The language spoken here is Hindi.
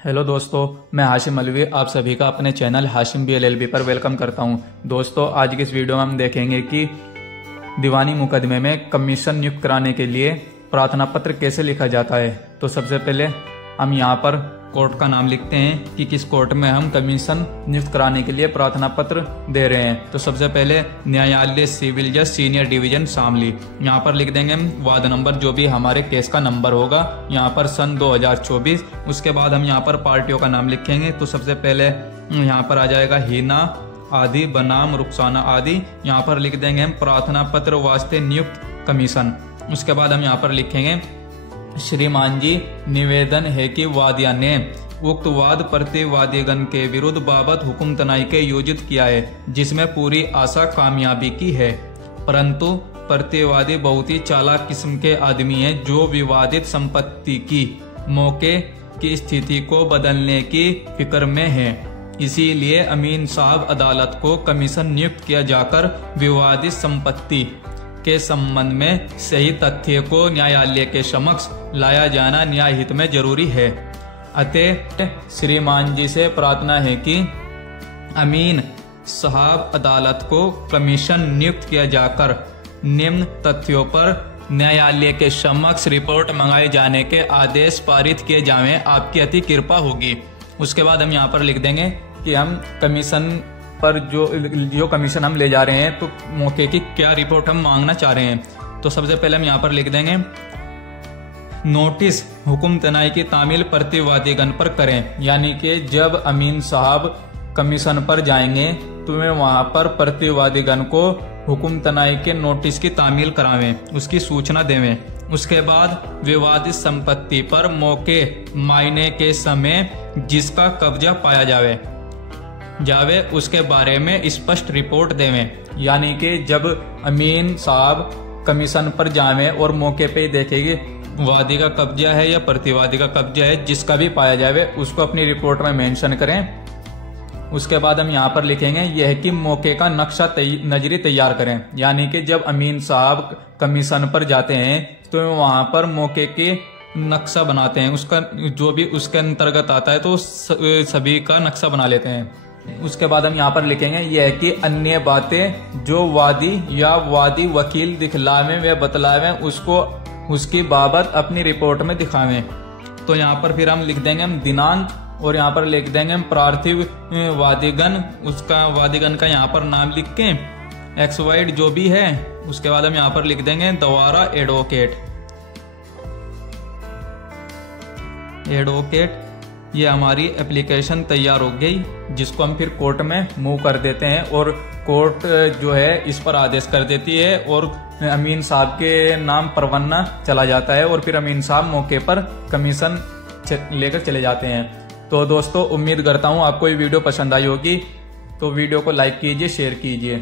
हेलो दोस्तों, मैं हाशिम अलवी आप सभी का अपने चैनल हाशिम BLLB पर वेलकम करता हूं। दोस्तों, आज की इस वीडियो में हम देखेंगे कि दीवानी मुकदमे में कमीशन नियुक्त कराने के लिए प्रार्थना पत्र कैसे लिखा जाता है। तो सबसे पहले हम यहाँ पर कोर्ट का नाम लिखते हैं कि किस कोर्ट में हम कमीशन नियुक्त कराने के लिए प्रार्थना पत्र दे रहे हैं। तो सबसे पहले न्यायालय सिविल जज सीनियर डिवीजन शामली, यहाँ पर लिख देंगे हम वार्ड नंबर, जो भी हमारे केस का नंबर होगा, यहाँ पर सन 2024। उसके बाद हम यहाँ पर पार्टियों का नाम लिखेंगे। तो सबसे पहले यहाँ पर आ जाएगा हिना आदि बनाम रुखसाना आदि, यहाँ पर लिख देंगे हम प्रार्थना पत्र वास्ते नियुक्त कमीशन। उसके बाद हम यहाँ पर लिखेंगे श्रीमान जी, निवेदन है कि वादिया ने उक्त वाद प्रतिवादीगण के विरुद्ध बाबत हुक्म तनाई के योजित किया है, जिसमें पूरी आशा कामयाबी की है, परंतु प्रतिवादी बहुत ही चालाक किस्म के आदमी हैं जो विवादित संपत्ति की मौके की स्थिति को बदलने की फिक्र में हैं। इसीलिए अमीन साहब अदालत को कमीशन नियुक्त किया जाकर विवादित संपत्ति के संबंध में सही तथ्य को न्यायालय के समक्ष लाया जाना न्याय हित में जरूरी है। अतः श्रीमान जी से प्रार्थना है कि अमीन साहब अदालत को कमीशन नियुक्त किया जाकर निम्न तथ्यों पर न्यायालय के समक्ष रिपोर्ट मंगाए जाने के आदेश पारित किए जाएं, आपकी अति कृपा होगी। उसके बाद हम यहाँ पर लिख देंगे कि हम कमीशन पर जो कमीशन हम ले जा रहे हैं, तो मौके की क्या रिपोर्ट हम मांगना चाह रहे हैं। तो सबसे पहले हम यहाँ पर लिख देंगे नोटिस हुक्म तनाई की तामील प्रतिवादीगण पर करें, यानी कि जब अमीन साहब कमीशन पर जाएंगे तो वे वहां पर प्रतिवादीगण को हुक्म तनाई के नोटिस की तामील करावें, उसकी सूचना देवें। उसके बाद विवादित संपत्ति पर मौके मायने के समय जिसका कब्जा पाया जावे उसके बारे में स्पष्ट रिपोर्ट देवें, यानी कि जब अमीन साहब कमीशन पर जावें और मौके पे देखेंगे वादी का कब्जा है या प्रतिवादी का कब्जा है, जिसका भी पाया जावे उसको अपनी रिपोर्ट में मेंशन करें। उसके बाद हम यहाँ पर लिखेंगे यह कि मौके का नक्शा नजरी तैयार करें, यानी कि जब अमीन साहब कमीशन पर जाते हैं तो वहां पर मौके के नक्शा बनाते हैं, उसका जो भी उसके अंतर्गत आता है तो सभी का नक्शा बना लेते हैं। उसके बाद हम यहाँ पर लिखेंगे यह कि अन्य बातें जो वादी या वादी वकील दिखलावें व बतलावें उसको उसकी बाबत अपनी रिपोर्ट में दिखावें। तो यहाँ पर फिर हम लिख देंगे हम दिनांक, और यहाँ पर लिख देंगे हम पार्थिव वादीगण, उसका वादीगण का यहाँ पर नाम लिख के XY जो भी है। उसके बाद हम यहाँ पर लिख देंगे द्वारा एडवोकेट। ये हमारी एप्लीकेशन तैयार हो गई, जिसको हम फिर कोर्ट में मूव कर देते हैं और कोर्ट जो है इस पर आदेश कर देती है और अमीन साहब के नाम परवाना चला जाता है और फिर अमीन साहब मौके पर कमीशन लेकर चले जाते हैं। तो दोस्तों, उम्मीद करता हूँ आपको ये वीडियो पसंद आई होगी, तो वीडियो को लाइक कीजिए, शेयर कीजिए।